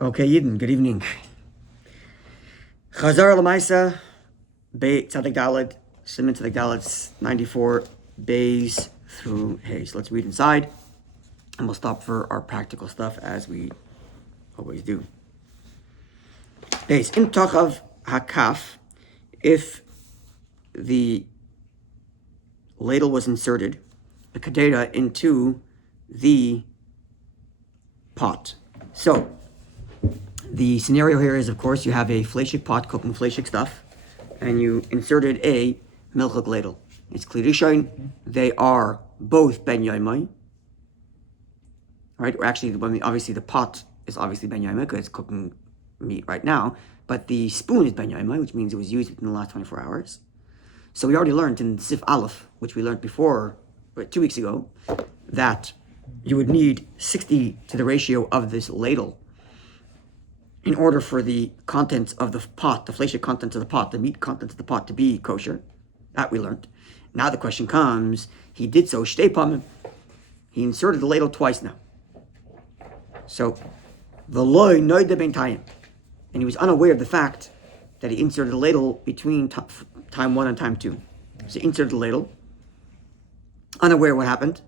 Okay, Yidden, good evening. Chazzarah u'LeMaaseh, Bay Tzadik Dalet, Siman Tzadik Dalet, 94 bays through Hayes. Let's read inside, and we'll stop for our practical stuff as we always do. Bays, in Tachav Hakaf, if the ladle was inserted, the kadera into the pot. So, the scenario here is, of course, you have a fleshik pot cooking fleshik stuff, and you inserted a milchuk ladle. It's klirishon. They are both ben yaimai, right? Or actually, obviously the pot is obviously ben yaimai because it's cooking meat right now, but the spoon is ben yaimai, which means it was used within the last 24 hours. So we already learned in Sif Aleph, which we learned before, 2 weeks ago, that you would need 60 to the ratio of this ladle in order for the contents of the pot, the fleshik contents of the pot, the meat contents of the pot to be kosher. That we learned. Now the question comes, he did so, shtei pamim. He inserted the ladle twice now. So, v'loi noida ben tayim. And he was unaware of the fact that he inserted the ladle between time 1 and time 2. So he inserted the ladle, unaware what happened,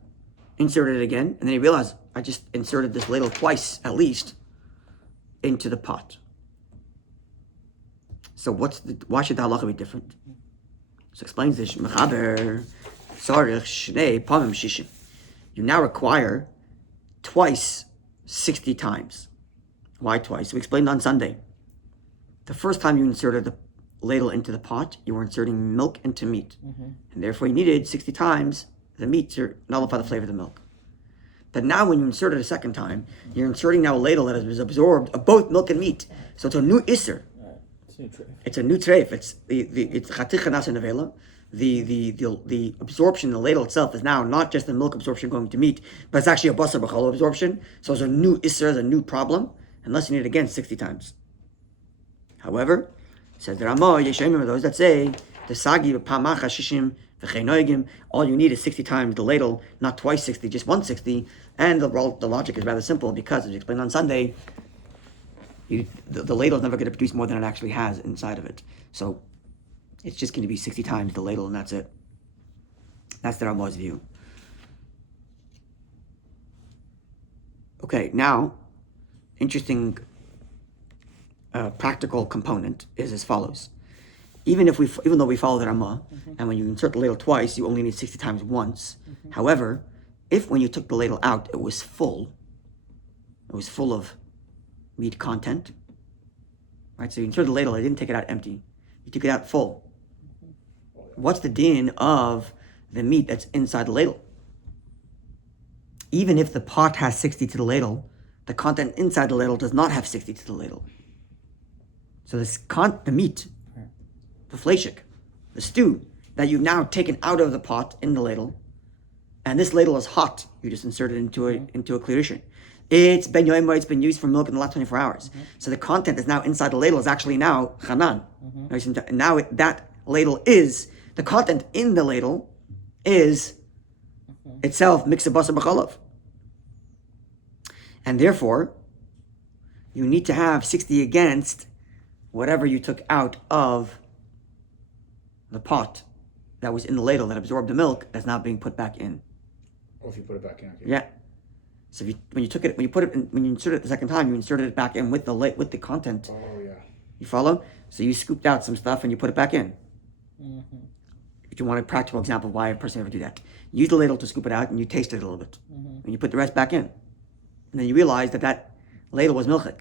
inserted it again, and then he realized, I just inserted this ladle twice, at least, into the pot. So why should the halacha be different? So explains this, mechaber tzarich shnei pamim shishim. You now require twice 60 times. Why twice? We explained on Sunday. The first time you inserted the ladle into the pot, you were inserting milk into meat. And therefore you needed 60 times the meat to nullify the flavor of the milk. But now when you insert it a second time, you're inserting now a ladle that has absorbed both milk and meat. So it's a new isser. It's a new treif. It's chatich chanas nevela. The absorption in the ladle itself is now not just the milk absorption going to meat, but it's actually a basar b'chol absorption. So it's a new isser, a new problem, unless you need it again 60 times. However, says the Ramah, Yeshayim are those that say the sagi b'pamacha shishim v'cheinoigim. All you need is 60 times the ladle, not twice 60, just 160. And the logic is rather simple because, as we explained on Sunday, the ladle is never going to produce more than it actually has inside of it. So it's just going to be 60 times the ladle, and that's it. That's the Ramah's view. Okay, now, interesting practical component is as follows. Even though we follow the Ramah, and when you insert the ladle twice, you only need 60 times once. However, if when you took the ladle out, it was full of meat content, right? So you insert the ladle, I didn't take it out empty. You took it out full. What's the din of the meat that's inside the ladle? Even if the pot has 60 to the ladle, the content inside the ladle does not have 60 to the ladle. So the meat, the fleshik, the stew that you've now taken out of the pot in the ladle, and this ladle is hot, you just insert it into a klirishon. It's ben yoimah, it's been used for milk in the last 24 hours. So the content is now inside the ladle is actually now chanan. And now that ladle is, the content in the ladle is itself mixed basar b'chalav. And therefore, you need to have 60 against whatever you took out of the pot that was in the ladle that absorbed the milk that's now being put back in. Or if you put it back in. Okay. Yeah. So when you insert it the second time, you inserted it back in with the content. Oh yeah. You follow? So you scooped out some stuff and you put it back in. If you want a practical example of why a person ever do that, use the ladle to scoop it out and you taste it a little bit, and you put the rest back in, and then you realize that ladle was milchik.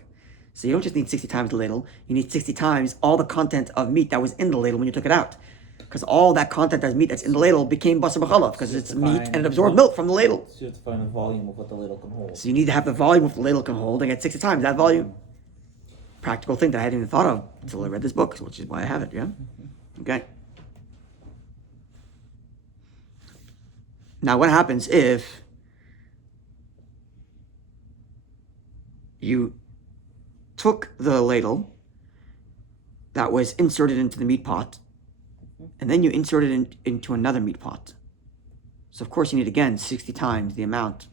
So you don't just need 60 times the ladle; you need 60 times all the content of meat that was in the ladle when you took it out. Because all that content as meat that's in the ladle became basar b'chalav because it's meat and it absorbed milk from the ladle. So you have to find the volume of what the ladle can hold. So you need to have the volume of the ladle can hold and get 60 times that volume. Practical thing that I hadn't even thought of until I read this book, which is why I have it, yeah? Okay. Now what happens if you took the ladle that was inserted into the meat pot, and then you insert it into another meat pot? So of course you need again 60 times the amount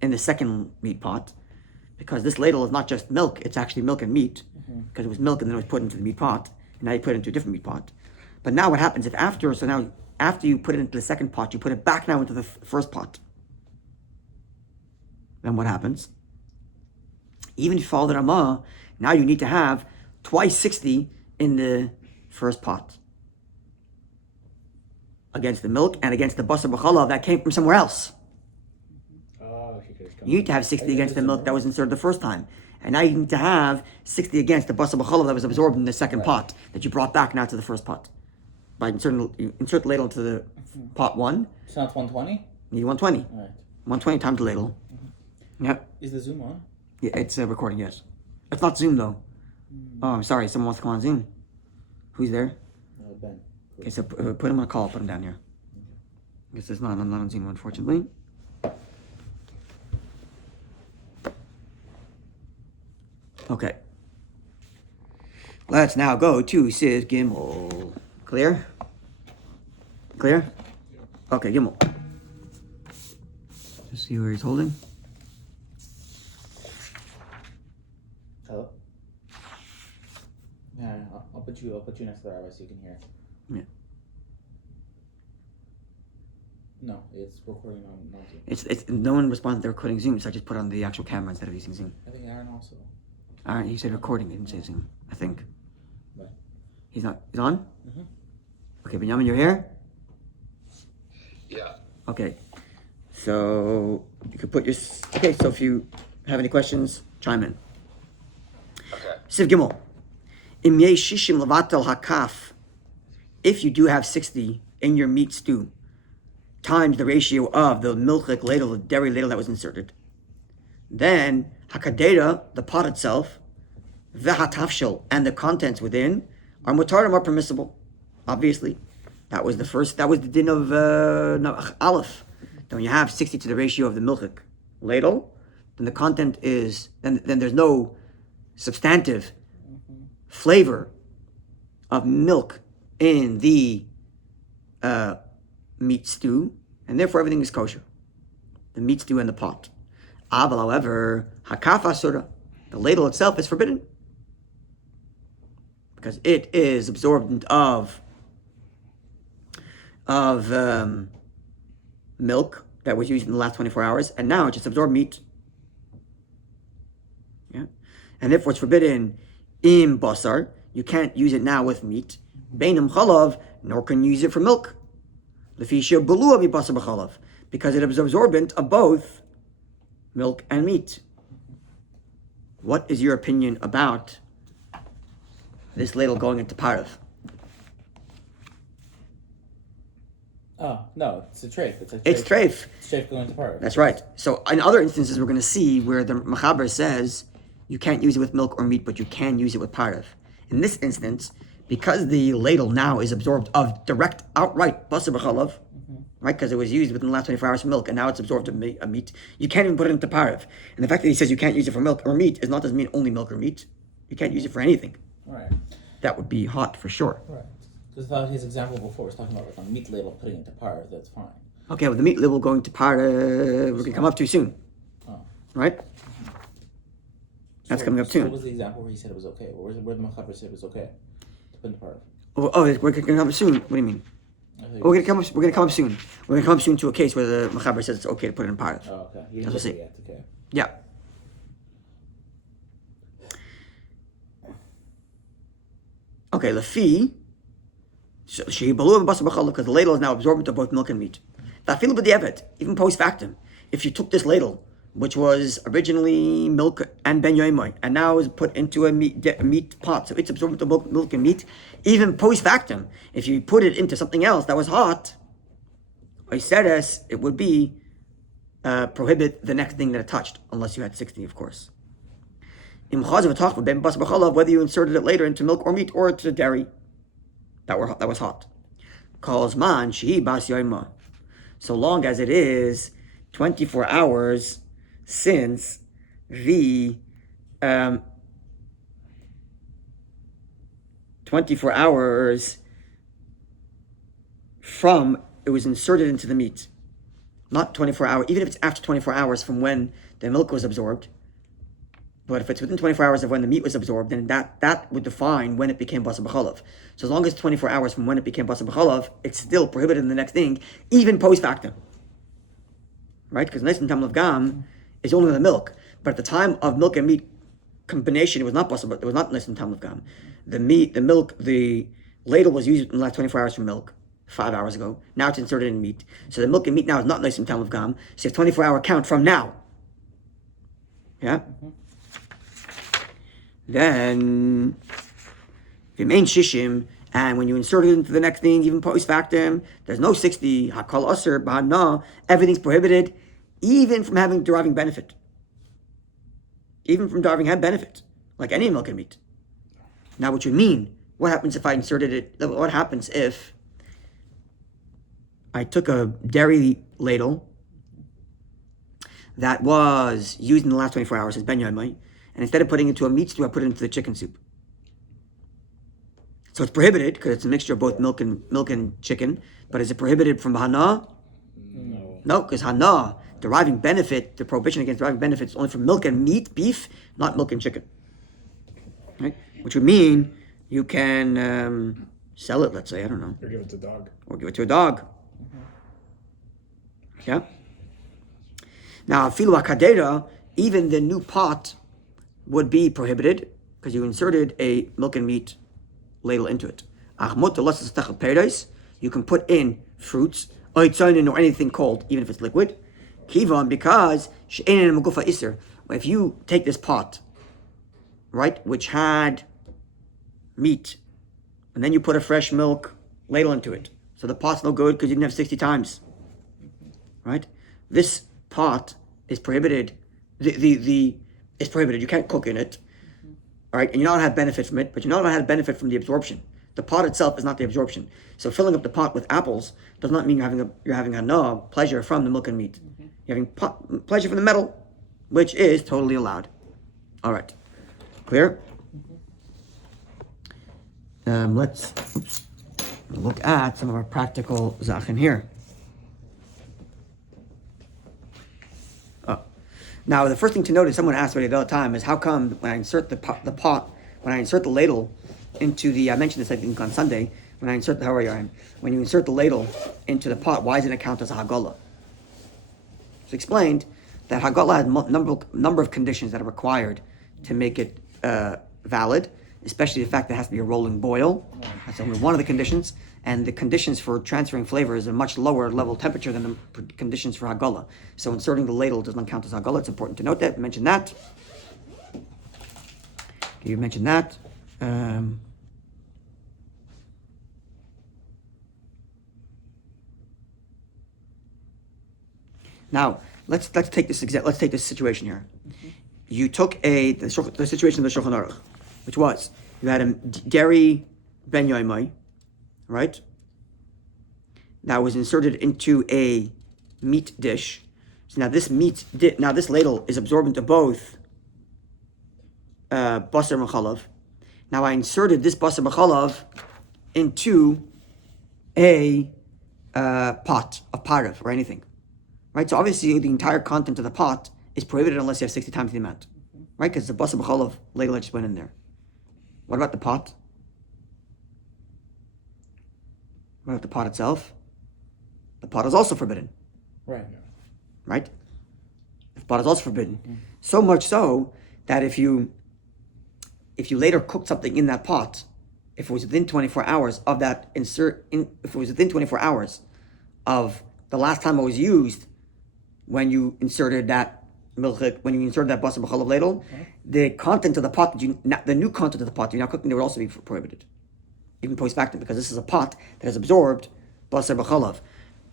in the second meat pot. because this ladle is not just milk, it's actually milk and meat, because it was milk and then it was put into the meat pot, and now you put it into a different meat pot. But now what happens if after you put it into the second pot, you put it back now into the first pot, then what happens? Even if you follow the Ramah, now you need to have twice 60 in the first pot against the milk and against the basar b'chalav that came from somewhere else. You need to have 60 against the milk that was inserted the first time. And now you need to have 60 against the basar b'chalav that was absorbed in the second pot that you brought back now to the first pot. By you insert the ladle into the pot 1. So that's 120? You need 120. All right. 120 times the ladle. Yep. Is the Zoom on? Yeah, it's recording, yes. It's not Zoom though. Oh, I'm sorry. Someone wants to come on Zoom. Who's there? Ben. Okay, so put him on a call. Put him down here. I guess it's not. I'm not on Zoom, unfortunately. Okay. Let's now go to Sis Gimel. Clear? Clear? Okay, Gimel. Just see where he's holding. Hello? Yeah, I'll put you next to the rabbi so you can hear. Yeah. No, it's recording on Zoom. It's no one responds to the recording Zoom, so I just put on the actual camera instead of using Zoom. I think Aaron also. Alright, he said recording, he didn't say Zoom, I think. Right. He's on? Mm-hmm. Okay, Benjamin, you're here? Yeah. Okay. So you could put your okay, so if you have any questions, chime in. Okay. Siv Gimel. Im yesh shishim levatel hakaf. If you do have 60 in your meat stew, times the ratio of the milchik ladle, the dairy ladle that was inserted, then hakadera, the pot itself, v'hatafshel, and the contents within are mutarim, are permissible. Obviously, that was the din of Aleph. Then when you have 60 to the ratio of the milchik ladle, then the content is then there's no substantive flavor of milk in the meat stew, and therefore everything is kosher. The meat stew and the pot. Aval, however, hakaf asura, the ladle itself is forbidden because it is absorbent of milk that was used in the last 24 hours, and now it just absorbed meat. Yeah, and therefore it's forbidden in basar. You can't use it now with meat. Beinam chalav, nor can you use it for milk. Lefisha belua basar b'chalav, because it is absorbent of both milk and meat. What is your opinion about this ladle going into Parve? Oh, no, it's a treif. It's treif. It's treif going to Parve. That's right. So in other instances, we're going to see where the Mechaber says you can't use it with milk or meat, but you can use it with Parve. In this instance, because the ladle now is absorbed of direct, outright basar b'chalav, right? Because it was used within the last 24 hours for milk, and now it's absorbed of meat. You can't even put it into Parve. And the fact that he says you can't use it for milk or meat is not doesn't mean only milk or meat. You can't use it for anything. Right. That would be hot for sure. Right. Because his example before was talking about like a meat ladle putting it into Parve, that's fine. Okay, well the meat ladle going to Parve, we're going to come up to soon. Oh. Right? That's coming up So soon. what was the example where he said it was okay? Where the Machaber said it was okay to put into Parve? Oh, we're going to come up soon. What do you mean? We're going to come up soon. We're going to come up soon to a case where the Mechaber says it's okay to put it in Parve. Oh, okay. You That's didn't what say I yet, okay. Yeah. Okay, Lafi. She below basar b'chalav, because the ladle is now absorbent of both milk and meat. Even post factum, if you took this ladle, which was originally milk and ben yoimoy, and now is put into a meat pot, so it's absorbent of both milk and meat, even post factum, if you put it into something else that was hot, oiseres, it would be prohibit the next thing that it touched, unless you had 60, of course. Whether you inserted it later into milk or meat or to dairy that was hot. Calls man shehi bas yoima. So long as it is 24 hours since the 24 hours from it was inserted into the meat. Not 24 hours, even if it's after 24 hours from when the milk was absorbed, But if it's within 24 hours of when the meat was absorbed, then that would define when it became basar b'chalav. So as long as 24 hours from when it became basar b'chalav, it's still prohibited in the next thing, even post factum. Right? Because nice and tam of gam is only the milk. But at the time of milk and meat combination, it was not basar, but it was not nice and tam of gam. The milk, the ladle was used in the last 24 hours for milk, 5 hours ago. Now it's inserted in meat. So the milk and meat now is not nice and tam of gam. So you have 24-hour count from now. Yeah? Then, remain shishim, and when you insert it into the next thing, even post factum, there's no 60, hakal aser, b'hana, everything's prohibited, even from deriving benefit. Even from deriving benefit, like any milk and meat. Now, what you mean, what happens if I inserted it, what happens if I took a dairy ladle that was used in the last 24 hours as ben yomai, and instead of putting it into a meat stew, I put it into the chicken soup. So it's prohibited because it's a mixture of both milk and chicken. But is it prohibited from hana? No, because hana, deriving benefit, the prohibition against deriving benefit is only from milk and meat, beef, not milk and chicken. Right? Which would mean you can sell it, let's say, I don't know. Or give it to a dog. Or give it to a dog. Yeah? Now, filu akadera, even the new pot would be prohibited because you inserted a milk and meat ladle into it. You can put in fruits or anything cold, even if it's liquid. Kivan, because if you take this pot, right, which had meat, and then you put a fresh milk ladle into it, so the pot's no good because you didn't have 60 times, right? This pot is prohibited. It's prohibited. You can't cook in it, all right? And you're not going to have benefit from it, but you're not going to have benefit from the absorption. The pot itself is not the absorption. So filling up the pot with apples does not mean you're having a pleasure from the milk and meat. You're having pleasure from the metal, which is totally allowed. All right, clear? Let's look at some of our practical zachen here. Now, the first thing to note is someone asked already the other time is how come when I insert the pot, when I insert the ladle into the, I mentioned this I think on Sunday, when you insert the ladle into the pot, why doesn't it count as a hagala? It's explained that hagala has number of conditions that are required to make it valid, especially the fact that it has to be a rolling boil. That's only one of the conditions. And the conditions for transferring flavor is a much lower level temperature than the conditions for hagala. So inserting the ladle does not count as hagala. It's important to note that. Mention that. You mentioned that. Now let's take this situation here. You took the situation of the Shulchan Aruch, which was you had a dairy ben yoimai, right? That was inserted into a meat dish. So now this this ladle is absorbent to both basar and chalav. Now I inserted this basar and chalav into a pot of parve or anything, right? So obviously the entire content of the pot is prohibited unless you have 60 times the amount, right? Because the basar and chalav ladle that just went in there. What about the pot? What about the pot itself? The pot is also forbidden. Right. Right? The pot is also forbidden. Mm-hmm. So much so that if you later cooked something in that pot, if it was within 24 hours of that if it was within 24 hours of the last time it was used, when you inserted that milchik, when you inserted that basar b'chalav ladle, the content of the pot, the new content of the pot you're now cooking, they would also be prohibited, even post factum, because this is a pot that has absorbed basar b'chalav.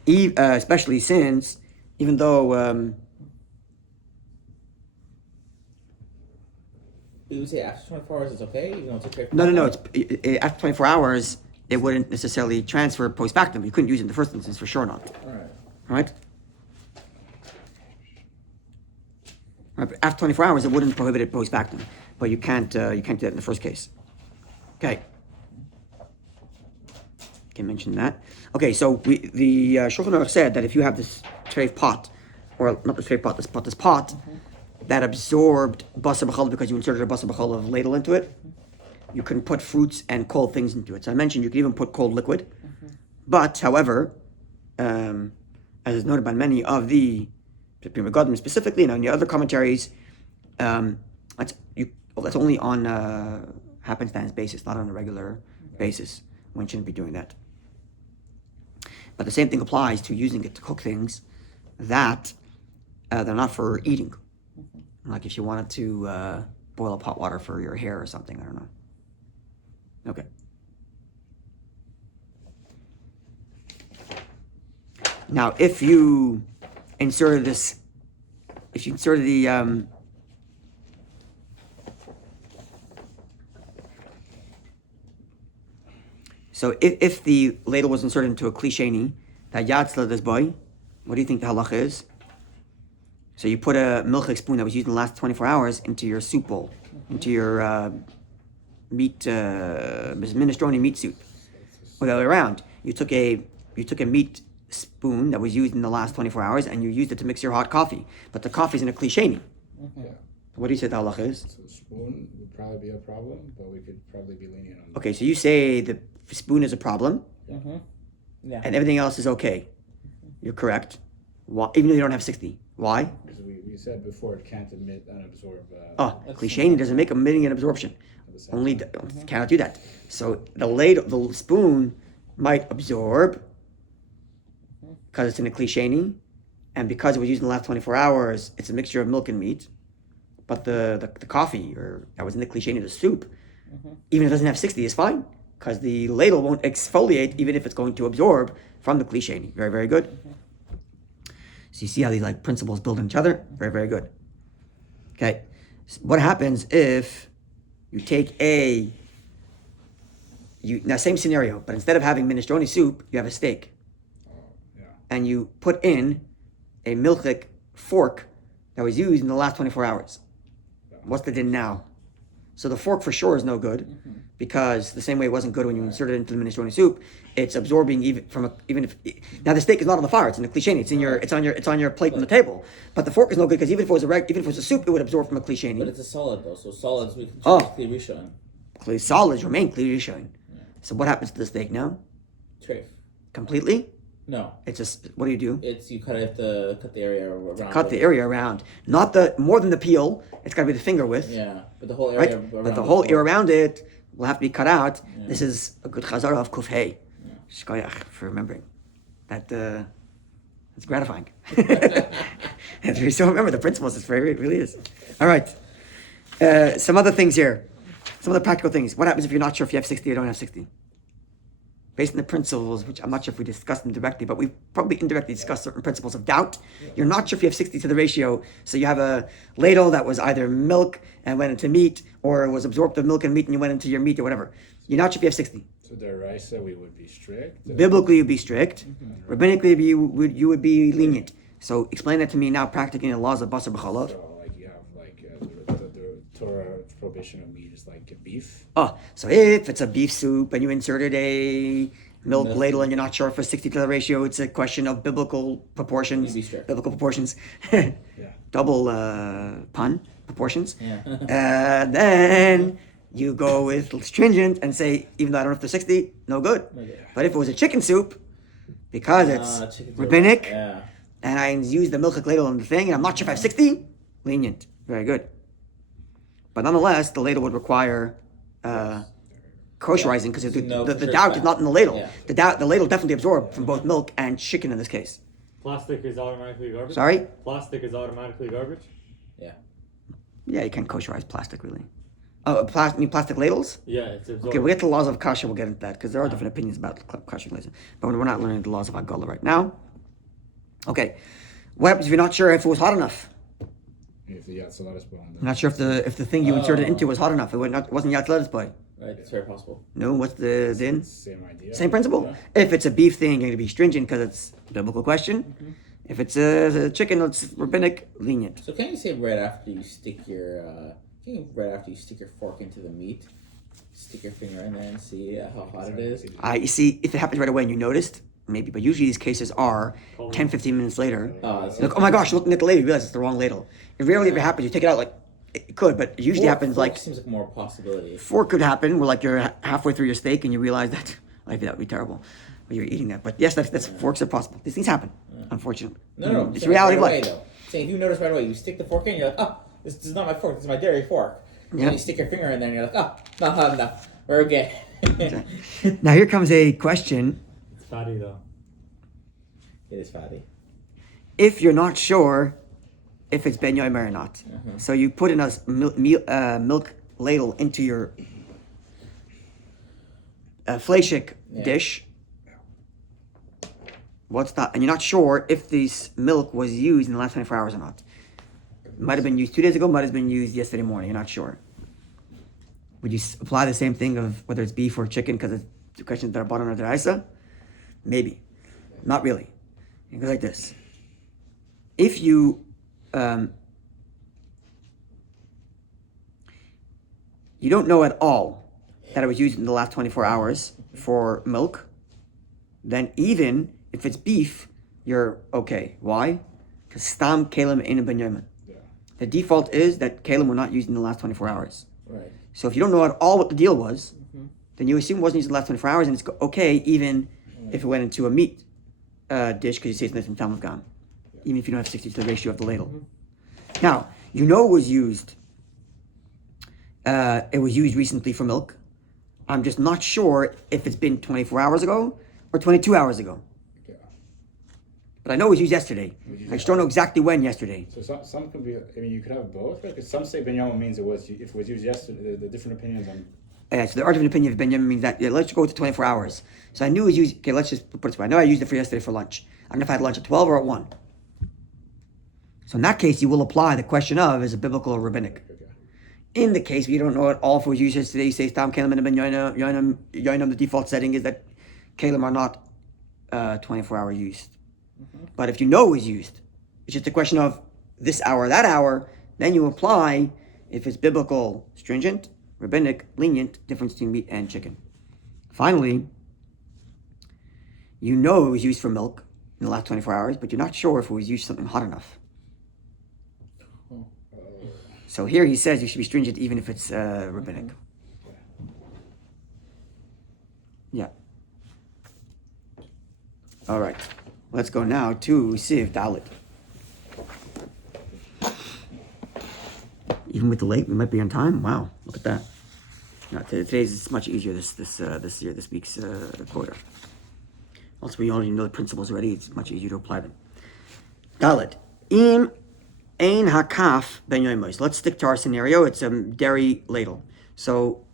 Especially since, even though you would say after 24 hours it's okay? Even though it's okay for no. It's after 24 hours, it wouldn't necessarily transfer post factum. You couldn't use it in the first instance, for sure not. Right? Right? But after 24 hours, it wouldn't prohibit it post factum, but you can't do that in the first case. Okay. Can mention that. Okay, so the Shulchan Aruch said that if you have this treif pot, or not the treif pot, this pot, that absorbed basar b'chol because you inserted a basar b'chol of ladle into it, you can put fruits and cold things into it. So I mentioned you could even put cold liquid. But, however, as is noted by many of the Prima Godim specifically, and on the other commentaries, that's only on happenstance basis, not on a regular basis. One shouldn't be doing that. But the same thing applies to using it to cook things that they're not for eating. Like if you wanted to boil up hot water for your hair or something, I don't know. Okay. Now, if you inserted the so if the ladle was inserted into a klisheni, that yatzla this boy, what do you think the halacha is? So you put a milchik spoon that was used in the last 24 hours into your soup bowl, into your minestrone meat soup. Or the other way around, you took a meat spoon that was used in the last 24 hours and you used it to mix your hot coffee, but the coffee's in a klisheni. Yeah. What do you say the halacha is? So the spoon would probably be a problem, but we could probably be lenient on that. Okay, so you say the spoon is a problem, Yeah. and everything else is okay. You're correct. Why, even though you don't have 60. Why? Because we said before it can't emit and absorb. Klisheni doesn't make emitting and absorption. at the same Only time. cannot do that. So the spoon might absorb because it's in a klisheni, and because it was used in the last 24 hours, it's a mixture of milk and meat. But the coffee that was in the klisheni, the soup, even if it doesn't have 60, is fine because the ladle won't exfoliate even if it's going to absorb from the klisheni. Very, very good. So you see how these principles build on each other? Very, very good. Okay. So what happens if you take now same scenario, but instead of having minestrone soup, you have a steak. Yeah. And you put in a milchik fork that was used in the last 24 hours. What's the din now? So the fork for sure is no good because the same way it wasn't good when you inserted it into the minestrone soup, it's absorbing now the steak is not on the fire, it's in a klisheni, it's on your plate on the table. But the fork is no good because even if it was a soup, it would absorb from a klisheni. But it's a solid though, so solids we can choose rishon. Solids remain clearly showing. So what happens to the steak now? Treif. Completely? No. It's just, what do you do? It's you kind of have to cut the area around. Cut the area around. Not more than the peel. It's got to be the finger width. Yeah, but the whole Right? area around. But the whole area around it will have to be cut out. Yeah. This is a good Chazzarah of Kufhei. Shkoyach for remembering. It's gratifying. And we still remember the principles. It really is. All right. Some other things here. Some other practical things. What happens if you're not sure if you have 60 or don't have 60? Based on the principles, which I'm not sure if we discussed them directly, but we've probably indirectly discussed certain principles of doubt. You're not sure if you have 60 to the ratio, so you have a ladle that was either milk and went into meat, or it was absorbed of milk and meat and you went into your meat or whatever. You're not sure if you have 60. So the Raisa, we would be strict. Biblically, you'd be strict. Rabbinically, you would be lenient. So explain that to me now, practically in the laws of Basar B'Chalav. So you have the Torah prohibition of meat is like beef. So if it's a beef soup and you inserted a milk ladle and you're not sure if it's 60 to the ratio, it's a question of biblical proportions. Be strict. Biblical proportions. Yeah. Double pun, proportions. Yeah. Then you go with stringent and say, even though I don't know if they're 60, no good. But if it was a chicken soup, because it's rabbinic, and I use the milk ladle on the thing, and I'm not sure if I have 60, lenient. Very good. But nonetheless, the ladle would require kosherizing because the doubt is not in the ladle. Yeah. The ladle definitely absorbed from both milk and chicken in this case. Plastic is automatically garbage? Sorry? Plastic is automatically garbage? Yeah, you can't kosherize plastic, really. Oh, plastic ladles? Yeah, it's absorbed. Okay, we'll get to the laws of kasha, we'll get into that, because there are different opinions about kasha ladles. But we're not learning the laws of Agala right now. Okay, what happens if you're not sure if it was hot enough? If the Yatzalat is bone. I'm not sure if the thing you inserted into was hot enough. It wasn't Yatzalat by. Right, it's very possible. No, what's the din? Same idea. Same principle. If it's a beef thing, you're going to be stringent because it's a biblical question. If it's a chicken, it's rabbinic, lenient. So can you say right after you stick your fork into the meat, stick your finger in there and see how hot it is? You see, if it happens right away and you noticed, maybe, but usually these cases are 10, 15 minutes later. It's Like, oh my gosh, looking at the ladle, you realize it's the wrong ladle. It rarely ever happens. You take it out, like, it could, but it usually happens, like, seems like more possibility. fork could happen where, like, you're halfway through your steak and you realize that, like, that would be terrible when you're eating that. But yes, that's forks are possible. These things happen, unfortunately. No. It's the reality of right life. away, though. Saying if you notice right away, you stick the fork in, you're like, oh, this is not my fork, this is my dairy fork. And Yeah. then you stick your finger in there and you're like, oh, no, we're okay. Now here comes a question. It's fatty though. It is fatty. If you're not sure if it's ben yomer or not, so you put in a milk ladle into your fleshik dish. What's that? And you're not sure if this milk was used in the last 24 hours or not. It might have been used 2 days ago, might have been used yesterday morning. You're not sure. Would you apply the same thing of whether it's beef or chicken because it's the questions that are bought on or deraisa? Maybe. Not really. It goes like this. If you you don't know at all that it was used in the last 24 hours for milk, then even if it's beef, you're okay. Why? Because stam kalim ein ben yomen. The default is that kalim were not used in the last 24 hours. Right. So if you don't know at all what the deal was, then you assume it wasn't used in the last 24 hours, and it's okay even if it went into a meat dish because you say it's nice and tam of gam, even if you don't have 60 to the ratio of the ladle. Now, you know it was used. It was used recently for milk. I'm just not sure if it's been 24 hours ago or 22 hours ago. But I know it was used yesterday. I just don't know exactly when yesterday. So some could be. I mean, you could have both, right? Because some say ben yom means if it was used yesterday. The different opinions on. So the argument opinion of Benjamin means that let's go to 24 hours. So I knew it was used. Okay, let's just put it this way. I know I used it for yesterday for lunch. I don't know if I had lunch at 12 or at 1. So in that case, you will apply the question of is it biblical or rabbinic. Okay. In the case where you don't know at all if it was used yesterday, you say Stam Kalim and Ben Yoinam. The default setting is that Kalim are not 24-hour used. But if you know it was used, it's just a question of this hour, that hour, then you apply if it's biblical, stringent, rabbinic, lenient, difference between meat and chicken. Finally, you know it was used for milk in the last 24 hours, but you're not sure if it was used for something hot enough. So here he says you should be stringent even if it's rabbinic. Yeah. All right. Let's go now to Siv Dalit. Even with the late, we might be on time. Wow, look at that. No, today's is much easier. This week's quota. Also, we already know the principles already. It's much easier to apply them. Dalit. Im ein hakaf ben yoimos. Let's stick to our scenario. It's a dairy ladle. So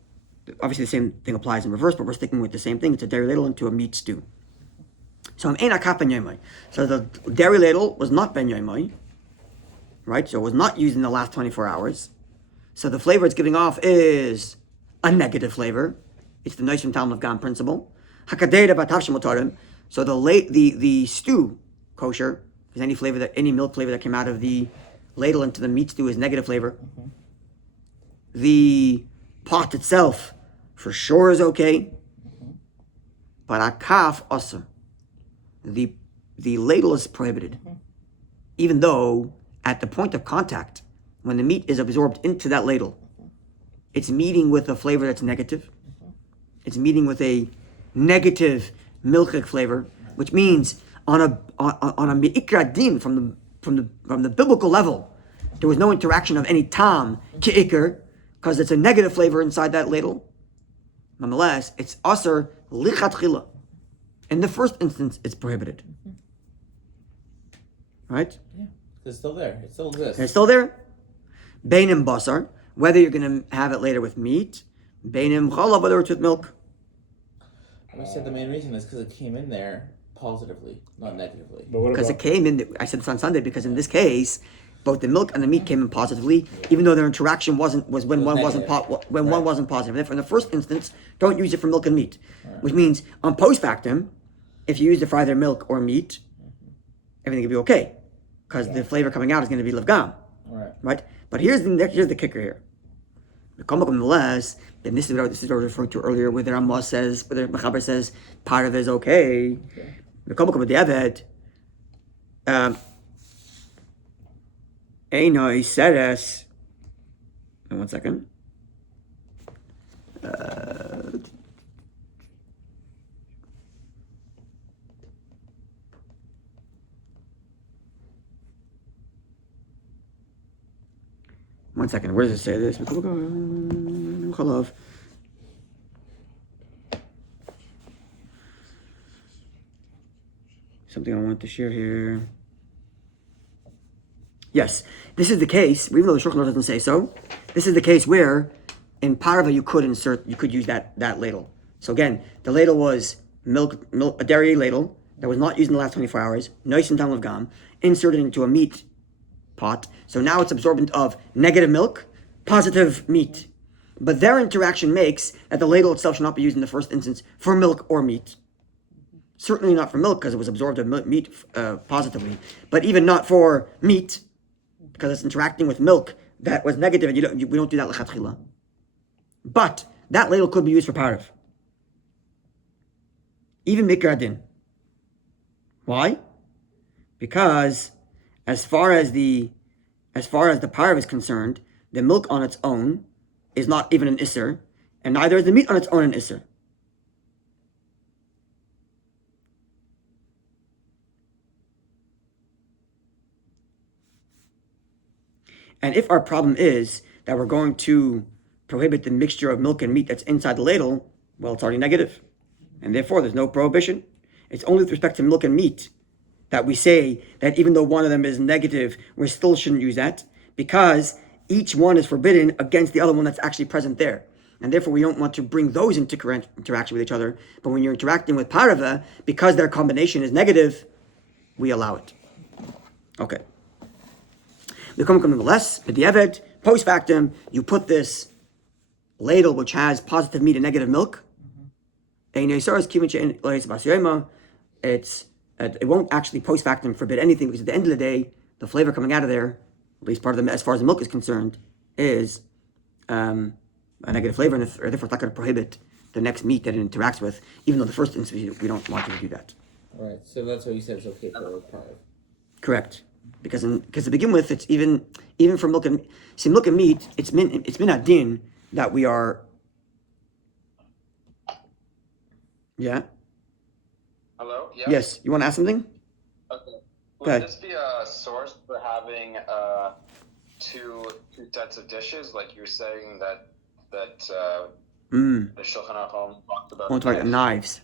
obviously the same thing applies in reverse, but we're sticking with the same thing. It's a dairy ladle into a meat stew. So I'm ein hakaf ben yoimai. So the dairy ladle was not ben yoimai, right? So it was not used in the last 24 hours. So the flavor it's giving off is a negative flavor. It's the Noishim Talmud of Gam principle. Hakadeda batavshim motarim. So the stew kosher is any milk flavor that came out of the ladle into the meat stew is negative flavor. The pot itself for sure is okay, but akaf asur. The ladle is prohibited, even though at the point of contact, when the meat is absorbed into that ladle, it's meeting with a flavor that's negative. It's meeting with a negative milchik flavor, which means on a mi'ikra din from the biblical level, there was no interaction of any tam ki'ikr because it's a negative flavor inside that ladle. Nonetheless, it's asur lichatchila. In the first instance, it's prohibited. Right? Yeah. It's still there. It still exists. And it's still there. Beinim basar, whether you're going to have it later with meat, beinim challah, whether it's with milk. I said the main reason is because it came in there positively, not negatively. But what Because about? it came in, I said this on Sunday, because in this case, both the milk and the meat came in positively, even though their interaction was when one wasn't one wasn't positive. Therefore, in the first instance, don't use it for milk and meat, which means on post factum, if you use it for either milk or meat, everything will be okay, because the flavor coming out is going to be levgam, right? But here's the kicker here. Nonetheless, then this is what I was referring to earlier, where the Ramah says, where the Mechaber says, Parve is okay. Einoi seres. One second. One second. Where does it say this? Something I want to share here. Yes, this is the case, even though the Shulchan Aruch doesn't say so, this is the case where in Parve you could use that ladle. So again, the ladle was milk, a dairy ladle that was not used in the last 24 hours, nice and down of gam, inserted into a meat pot. So now it's absorbent of negative milk, positive meat. But their interaction makes that the ladle itself should not be used in the first instance for milk or meat. Certainly not for milk because it was absorbed of meat positively, but even not for meat because it's interacting with milk that was negative, and we don't do that lechatchila. But that ladle could be used for parv, even mikra adin. Why? Because as far as the parv is concerned, the milk on its own is not even an isser, and neither is the meat on its own an isser. And if our problem is that we're going to prohibit the mixture of milk and meat that's inside the ladle, well, it's already negative. And therefore, there's no prohibition. It's only with respect to milk and meat that we say that even though one of them is negative, we still shouldn't use that because each one is forbidden against the other one that's actually present there. And therefore, we don't want to bring those into interaction with each other. But when you're interacting with Parve, because their combination is negative, we allow it. Okay. Nonetheless, b'diavad, post factum, you put this ladle which has positive meat and negative milk. It won't actually post factum forbid anything because at the end of the day, the flavor coming out of there, at least part of the as far as the milk is concerned, is a negative flavor, and therefore it's not going to prohibit the next meat that it interacts with, even though the first instance we don't want you to do that. All right, so that's what you said is okay for parv. Correct. Because to begin with, it's even for milk and meat. It's min adin that we are. Yeah. Hello? Yeah? Yes. You want to ask something? Okay. Go ahead. Would this be a source for having two sets of dishes? Like you're saying that the Shulchan Aruch talks about knives.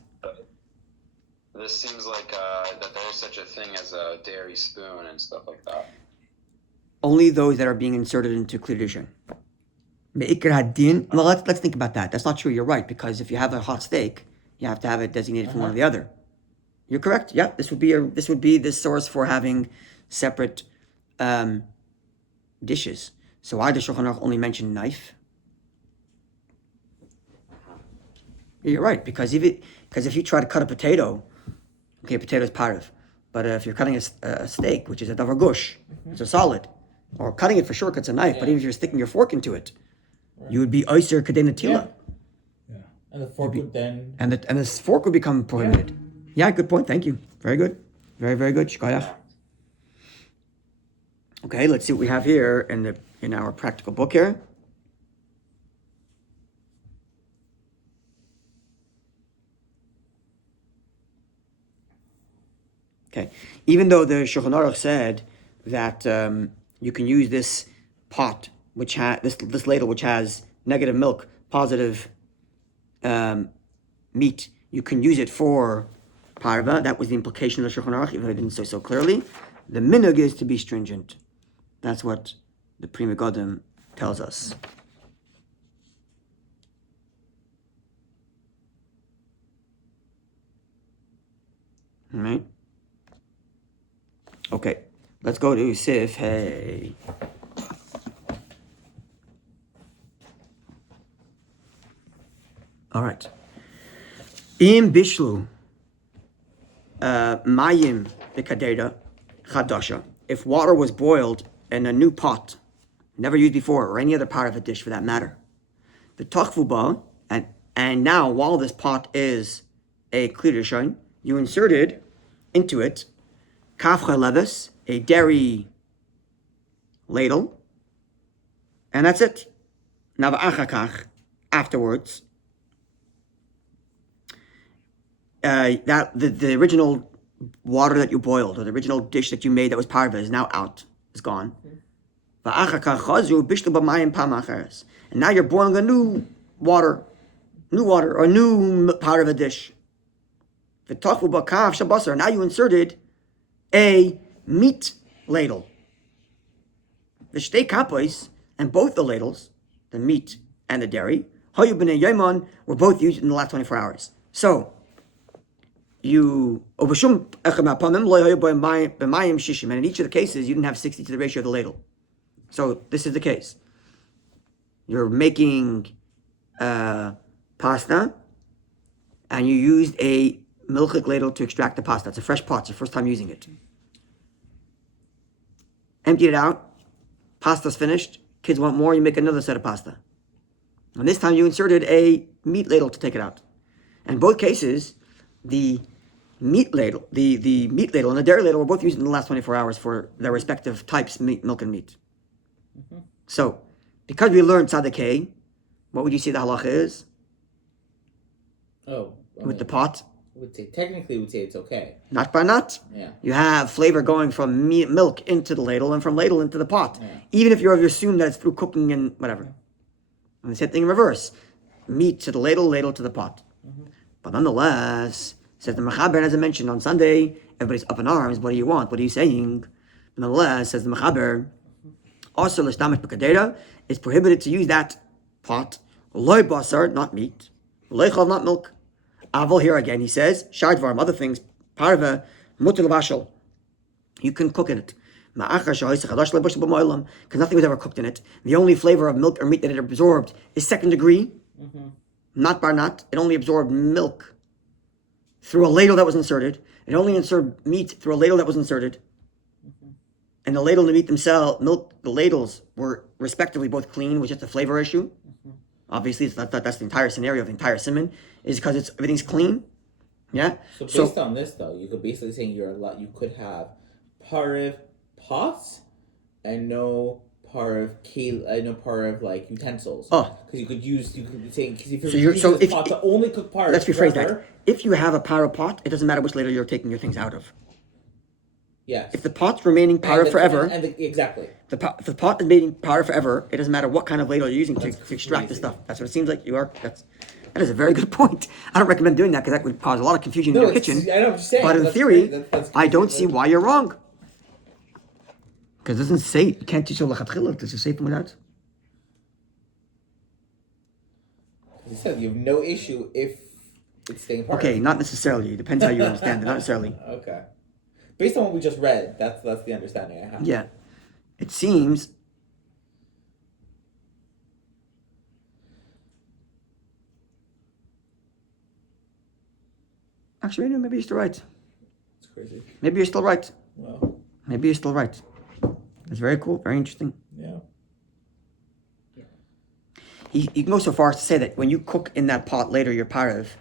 This seems like that there's such a thing as a dairy spoon and stuff like that. Only those that are being inserted into Kedushin. Well, let's think about that. That's not true. You're right, because if you have a hot steak, you have to have it designated for one or the other. You're correct. Yeah, this would be this source for having separate dishes. So why does Shulchan Aruch only mention knife? You're right, because if you try to cut a potato, okay, potato is parv, but if you're cutting a steak, which is a davar gush, it's a solid, or cutting it for sure, it's a knife. But even if you're sticking your fork into it, you would be oyster kadei natila. Yeah. And the fork would then and the fork would become prohibited. Yeah, good point. Thank you. Very good. Very, very good. Shkoyach. Okay, let's see what we have here in our practical book here. Okay, even though the Shulchan Aruch said that you can use this pot, which has this ladle, which has negative milk, positive meat, you can use it for parva. That was the implication of the Shulchan Aruch, even though I didn't say so clearly. The minhag is to be stringent. That's what the Pri Megadim tells us. All right. Okay, let's go to Sif. Hey. All right. Im bishlu mayim b'kadera chadasha. If water was boiled in a new pot, never used before, or any other part of a dish for that matter, the tachvuba, and now while this pot is a kli rishon, you inserted into it, kaf levis, a dairy ladle, and that's it. Now afterwards, that the original water that you boiled or the original dish that you made that was parve is now out, is gone. And now you're boiling a new water or new parve dish. Now you inserted a meat ladle. The shtei kapois and both the ladles, the meat and the dairy, were both used in the last 24 hours. So you and in each of the cases you didn't have 60 to the ratio of the ladle. So this is the case. You're making pasta and you used a milchik ladle to extract the pasta. It's a fresh pot. It's your first time using it. Emptied it out. Pasta's finished. Kids want more. You make another set of pasta. And this time you inserted a meat ladle to take it out. In both cases, the meat ladle and the dairy ladle were both used in the last 24 hours for their respective types, milk and meat. Mm-hmm. So, because we learned tzaddik, what would you say the halacha is? With the pot? Technically, we'd say it's okay. Not by not. Yeah. You have flavor going from milk into the ladle and from ladle into the pot. Yeah. Even if you assume that it's through cooking and whatever. And the same thing in reverse. Meat to the ladle, ladle to the pot. Mm-hmm. But nonetheless, says the Mechaber, as I mentioned on Sunday, everybody's up in arms. What do you want? What are you saying? Nonetheless, says the Mechaber, also l'stamech b'kadera, it's prohibited to use that pot. Loy basar, not meat. Loy chal, not milk. Aval, here again, he says, shardvarm, other things, parve, mutil vashal. You can cook in it. Because nothing was ever cooked in it. The only flavor of milk or meat that it absorbed is second degree, not bar not. It only absorbed milk through a ladle that was inserted. It only inserted meat through a ladle that was inserted. And the ladle and the meat themselves, the ladles were respectively both clean, it was just a flavor issue. Obviously, that's the entire scenario of the entire simon, is because everything's clean. Yeah. So based on this, though, you could basically saying you could have parve pots and no parve like utensils. Oh, because you could be saying because if you're using this pot to only cook parve. Let's rephrase that. If you have a parve pot, it doesn't matter which ladle you're taking your things out of. Yes. If the pot's remaining parve forever, exactly. If the pot is remaining parve forever, it doesn't matter what kind of ladle you're using to extract the stuff. That's what it seems like you are. That is a very good point. I don't recommend doing that because that would cause a lot of confusion in your kitchen. I know what you're saying. But in theory, I don't see why you're wrong. Because it doesn't say, you can't teach a lechatchila. Does it say from that? He said you have no issue if it's staying parve. Okay, not necessarily. It depends how you understand it. Not necessarily. Okay. Based on what we just read, that's the understanding I have. Yeah. It seems... Actually, maybe you're still right. It's crazy. Maybe you're still right. Well. Maybe you're still right. It's very cool, very interesting. Yeah. You can go so far as to say that when you cook in that pot later your parve,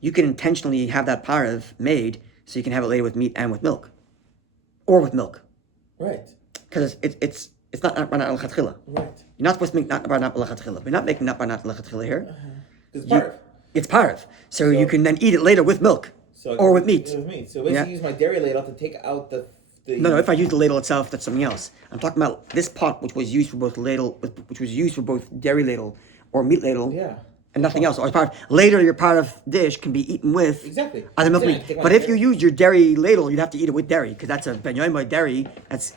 you can intentionally have that parve made so you can have it later with meat and with milk. Or with milk. Right. Because it's not barnat lechatchila. Right. You're not supposed to make not barnat lechatchila. We're not making not barnat lechatchila here. It's parve. It's parve. So you can then eat it later with milk. Or with meat. With meat. So basically use my dairy ladle to take out the... No, if I use the ladle itself, that's something else. I'm talking about this pot, which was used for both dairy ladle or meat ladle, and nothing else. Or later, your part of dish can be eaten with either milk or meat. But if you use your dairy ladle, you'd have to eat it with dairy because that's a ben yoimai dairy. That's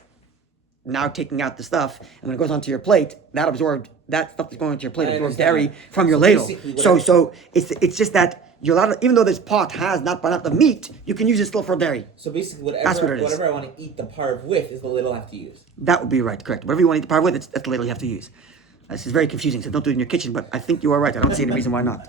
now taking out the stuff, and when it goes onto your plate, that stuff that's going onto your plate absorbs dairy from your ladle. So it's just that. You're allowed to, even though this pot has not the meat, you can use it still for dairy. So basically, whatever I want to eat the parve with is the ladle I have to use. That would be right, correct. Whatever you want to eat the parve with, that's the ladle you have to use. This is very confusing, so don't do it in your kitchen, but I think you are right. I don't see any reason why not.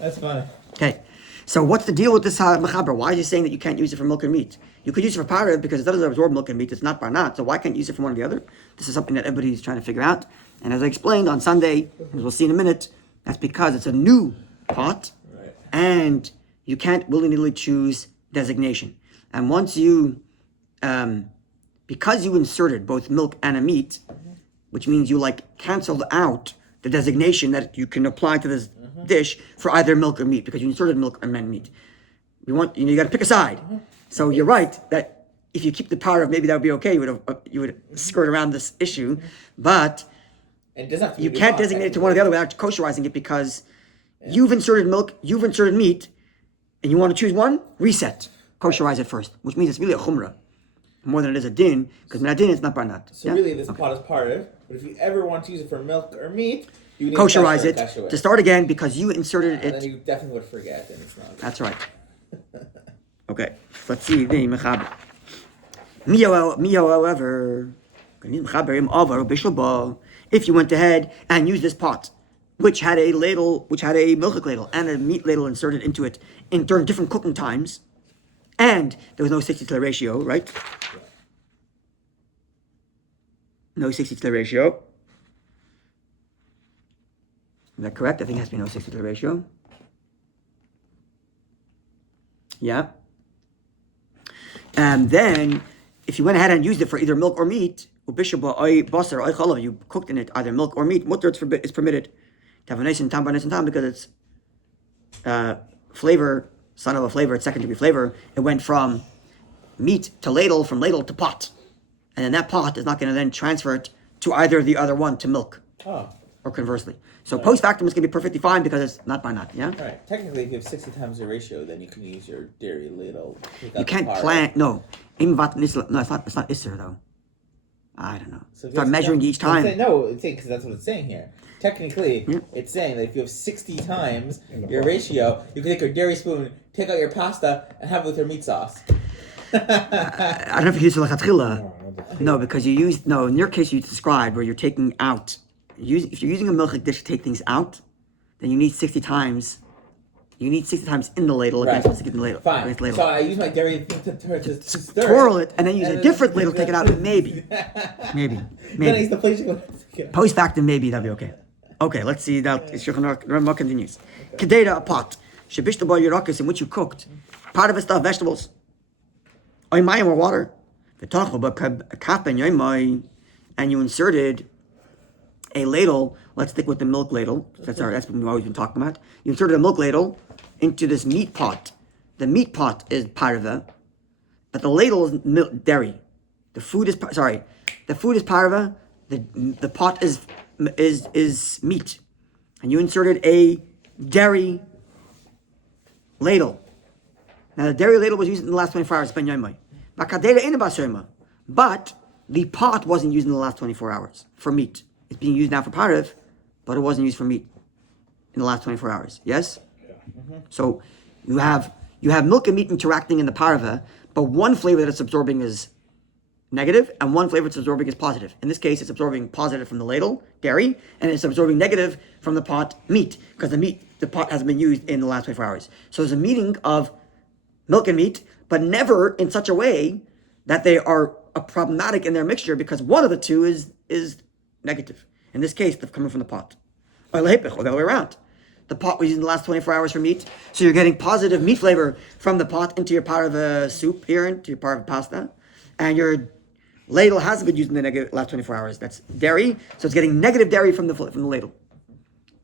That's funny. Okay, so what's the deal with this mechaber? Why is he saying that you can't use it for milk and meat? You could use it for parve because it doesn't absorb milk and meat. It's not barnat, so why can't you use it for one or the other? This is something that everybody's trying to figure out. And as I explained on Sunday, as we'll see in a minute, that's because it's a new pot, and you can't willy-nilly choose designation. And once you, because you inserted both milk and a meat, which means you like canceled out the designation that you can apply to this dish for either milk or meat, because you inserted milk and meat. You got to pick a side. So you're right that if you keep the power of, maybe that would be okay. You would skirt around this issue, but And it doesn't have to be you can't designate it to one or the other without kosherizing it, because you've inserted milk, you've inserted meat, and you want to choose one. Reset, kosherize it first, which means it's really a chumrah more than it is a din, because min din it's not barnat. So really, this pot is parve. But if you ever want to use it for milk or meat, you need Kosherize to it kasher to start again, because you inserted and then it. you definitely would forget, and it's not good. That's right. Okay, let's see the mechaber. Mio, however, if you went ahead and used this pot, which had a ladle, which had a milk ladle and a meat ladle inserted into it during different cooking times, and there was no 60 to the ratio, right? No 60 to the ratio. Is that correct? I think it has to be no 60 to the ratio. Yeah. And then, if you went ahead and used it for either milk or meat, you cooked in it either milk or meat, mutter it's permitted. Because it's flavor, son of a flavor, it's second degree flavor. It went from meat to ladle, from ladle to pot. And then that pot is not going to then transfer it to either the other one, to milk. Oh. Or conversely. So post factum is going to be perfectly fine because it's not by not, yeah? All right. Technically, if you have 60 times the ratio, then you can use your dairy ladle. You can't plan, no. No, it's not Isser though. I don't know. So Start measuring each time. No, because that's what it's saying here. Technically, it's saying that if you have 60 times your ratio, you can take your dairy spoon, take out your pasta, and have it with your meat sauce. I don't know if you use it like a No, because you use, no, in your case you described where you're taking out, if you're using a milk dish to take things out, then you need 60 times. You need 60 times in the ladle against 60 in the ladle. Fine. Ladle. So I use my dairy thing to stir twirl it, and then use a different ladle to take it out. Maybe. Then I use the place Post factum, maybe that'd be okay. Okay, let's see that. Rambam continues. Kedera, a pot. Shebishta boy yirakas, in which you cooked. Part of it stuff, vegetables. Oymayim or water. And you inserted a ladle. Let's stick with the milk ladle. That's what we've always been talking about. You inserted a milk ladle into this meat pot. The meat pot is parve, but the ladle is dairy. The food is parve. The pot is meat, and you inserted a dairy ladle. Now the dairy ladle was used in the last 24 hours. But the pot wasn't used in the last 24 hours for meat. It's being used now for parve, but it wasn't used for meat in the last 24 hours. Yes? Yeah. Mm-hmm. So you have milk and meat interacting in the parve, but one flavor that it's absorbing is negative, and one flavor it's absorbing is positive. In this case, it's absorbing positive from the ladle, dairy, and it's absorbing negative from the pot, meat, because the pot hasn't been used in the last 24 hours. So there's a meeting of milk and meat, but never in such a way that they are problematic in their mixture, because one of the two is negative. In this case, they're coming from the pot. Or the other way around. The pot was used in the last 24 hours for meat, so you're getting positive meat flavor from the pot into your parve soup here, into your parve pasta, and your ladle hasn't been used in the last 24 hours. That's dairy, so it's getting negative dairy from the ladle.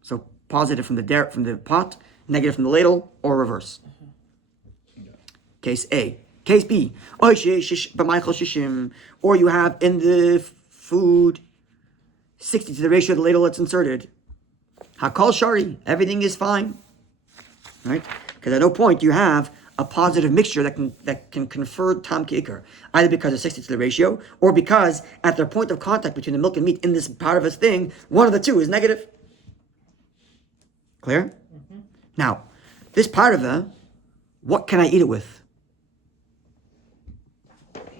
So positive from the pot, negative from the ladle, or reverse. Case A. Case B. Or you have in the food 60 to the ratio of the ladle that's inserted. Hakol shari, everything is fine, right? Because at no point you have a positive mixture that can confer tam kikar, either because of 60 to the ratio, or because at their point of contact between the milk and meat in this part of this thing, one of the two is negative. Clear? Mm-hmm. Now, this part of the, what can I eat it with?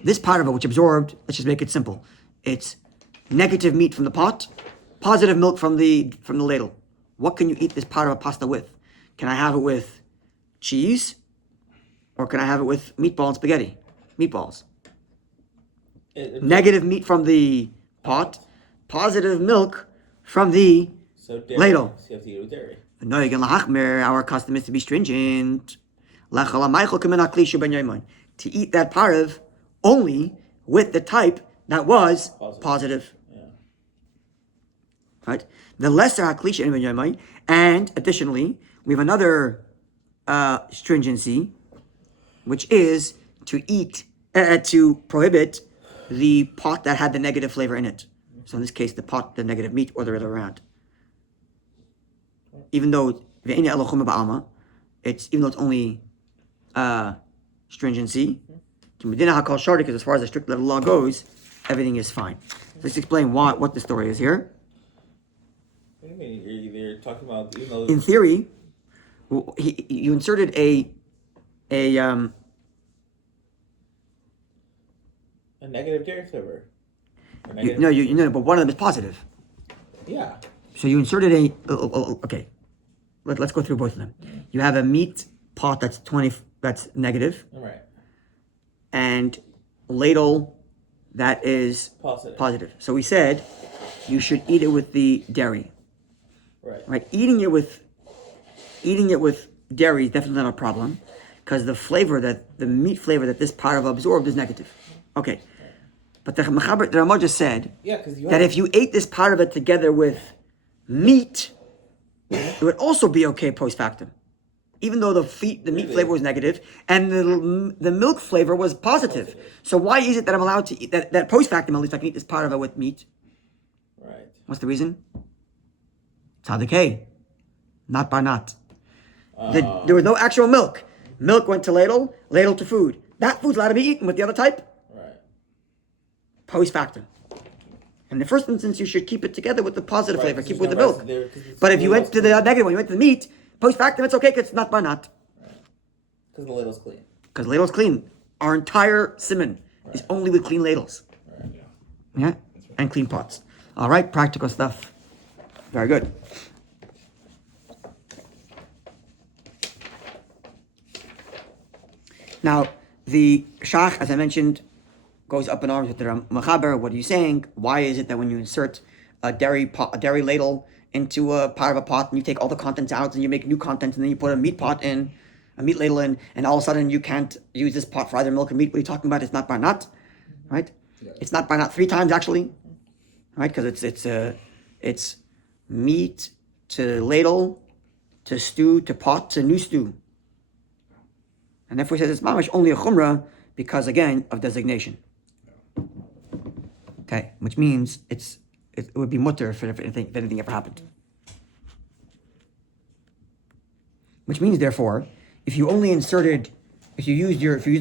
This part of it, which absorbed, let's just make it simple. It's negative meat from the pot, positive milk from the ladle. What can you eat this part of a pasta with? Can I have it with cheese? Or can I have it with meatball and spaghetti? Meatballs. Negative meat from the pot, positive milk from the ladle. So you have to eat it with dairy. No, our custom is to be stringent. to eat that parve only with the type that was positive. Yeah. Right? The lesser haklisha in Yomai, and additionally, we have another stringency, which is to prohibit the pot that had the negative flavor in it. So in this case, the negative meat, or the other way around. Even though it's only stringency, because as far as the strict letter law goes, everything is fine. Let's explain what the story is here. What do you mean? You're talking about, In theory, you inserted a negative dairy flavor. But one of them is positive. Yeah. So you inserted okay. Let's go through both of them. You have a meat pot that's negative, All right. and ladle that is positive. So we said you should eat it with the dairy. Right. Eating it with dairy is definitely not a problem, because the meat flavor that this part of absorbed is negative. Okay. But the Ramah just said that if you ate this part of it together with meat, it would also be okay post factum, even though the meat flavor was negative and the milk flavor was positive. So why is it that I'm allowed to eat that post factum? At least I can eat this part of it with meat. Right. What's the reason? Tzaddik, not barnat. There was no actual milk. Milk went to ladle to food. That food's allowed to be eaten with the other type. Post factum. In the first instance, you should keep it together with the positive flavor, keep it with the milk. But if you went to the negative one, you went to the meat, post factum, it's okay because it's not barnat. Because the ladle's clean. Because the ladle's clean. Our entire simon is only with clean ladles. Yeah? And clean pots. All right, practical stuff. Very good. Now, the shach, as I mentioned, goes up in arms with the Mechaber. What are you saying? Why is it that when you insert a dairy ladle into a part of a pot and you take all the contents out and you make new contents and then you put a meat ladle in, and all of a sudden you can't use this pot for either milk or meat? What are you talking about? It's not barnat, right? Yeah. It's not barnat 3 times actually, right? Because it's meat to ladle to stew to pot to new stew, and therefore he says it's mamash only a chumrah because again of designation. Okay, which means it would be mutter if anything ever happened. Which means, therefore, if you used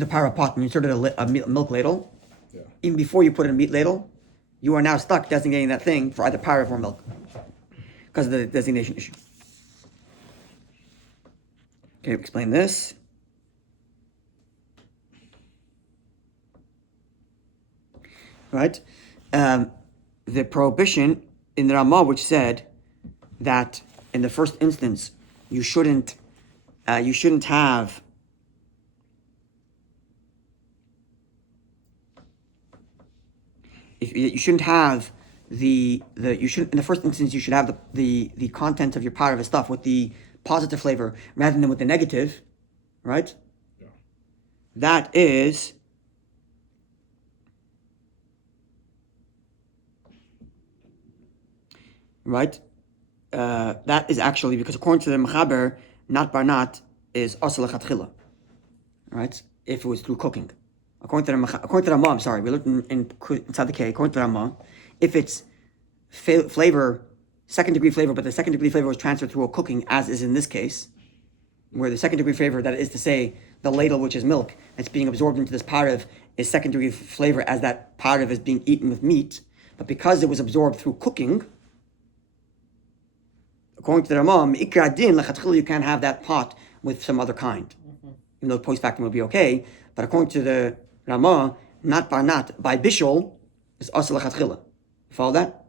the power pot and you inserted a milk ladle, even before you put in a meat ladle, you are now stuck designating that thing for either power or milk because of the designation issue. Okay, explain this. Right? The prohibition in the Ramah, which said that in the first instance you shouldn't have in the first instance you should have the content of your part of the stuff with the positive flavor rather than with the negative, right? Yeah. That is right? That is actually because according to the Mechaber, not barnat is asal lechatchila, right? If it was through cooking, according to the Ramah, I'm sorry, we looked inside the K. According to the Ramah, if it's flavor, second degree flavor, but the second degree flavor was transferred through a cooking, as is in this case, where the second degree flavor, that is to say, the ladle, which is milk, that's being absorbed into this parve, is second degree flavor as that parve is being eaten with meat, but because it was absorbed through cooking. According to the Ramah, you can't have that pot with some other kind. Even though post factum would be okay. But according to the Ramah, not barnat, by bishul, is asal lechatchila. Follow that?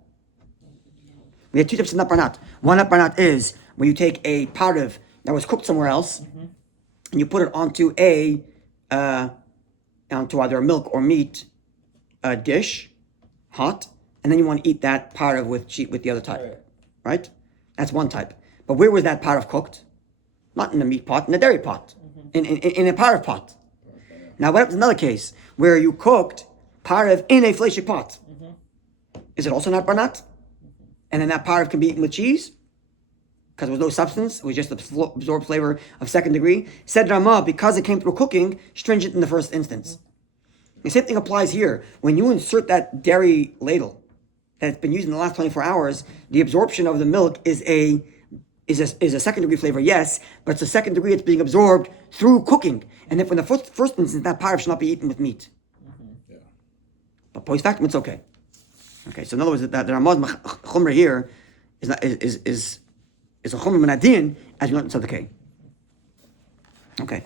We have 2 types of not barnat. One not barnat is when you take a parve that was cooked somewhere else, and you put it onto either a milk or meat dish, hot, and then you want to eat that parve with the other type, right? That's one type. But where was that parve cooked? Not in a meat pot, in a dairy pot, in a parve pot. Now, what happens in another case where you cooked parve in a fleshik pot? Is it also not barnat? And then that parve can be eaten with cheese? Because there was no substance, it was just absorbed flavor of second degree. Said Ramah, because it came through cooking, stringent in the first instance. The same thing applies here. When you insert that dairy ladle that's been used in the last 24 hours, the absorption of the milk is a second degree flavor, yes, but it's a second degree that's being absorbed through cooking. And if in the first instance, that parve should not be eaten with meat. Yeah. But post factum, it's okay. Okay, so in other words, the Ramah's chumrah here is a chumrah minadin, as we learned in Tzaddik. Okay.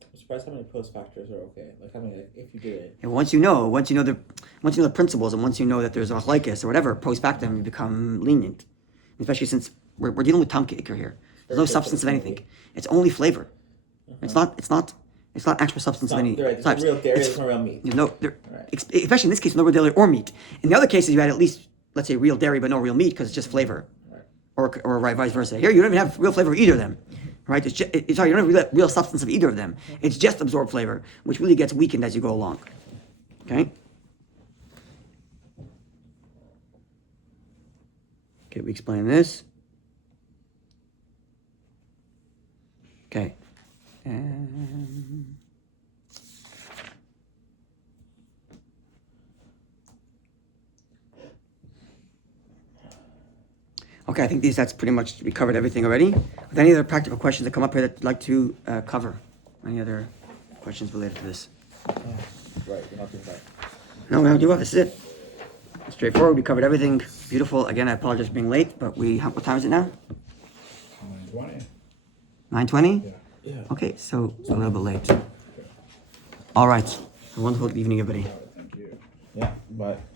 I'm surprised how many post factors are okay. Like how many, like, if you did it. And once you know the principles, and once you know that there's a machlekes or whatever, post factum, you become lenient. Especially since we're dealing with tamke ikar here. There's no substance of anything. It's only flavor. It's not actual substance of any There's types. no real dairy, there's no real meat. Especially in this case, no real dairy or meat. In the other cases, you had at least, let's say, real dairy but no real meat because it's just flavor, or vice versa. Here, you don't even have real flavor of either of them, right? You don't have real substance of either of them. It's just absorbed flavor, which really gets weakened as you go along. Okay. Okay, we explain this. Okay. Okay, I think that's pretty much, we covered everything already. With any other practical questions that come up here that you'd like to cover? Any other questions related to this? Right, you're not doing that. No, we don't do it. This is it. Straightforward. We covered everything. Beautiful. Again, I apologize for being late, but what time is it now? 9:20. 9:20? Yeah. Okay, so a little bit late. All right. A wonderful evening, everybody. Thank you. Yeah, but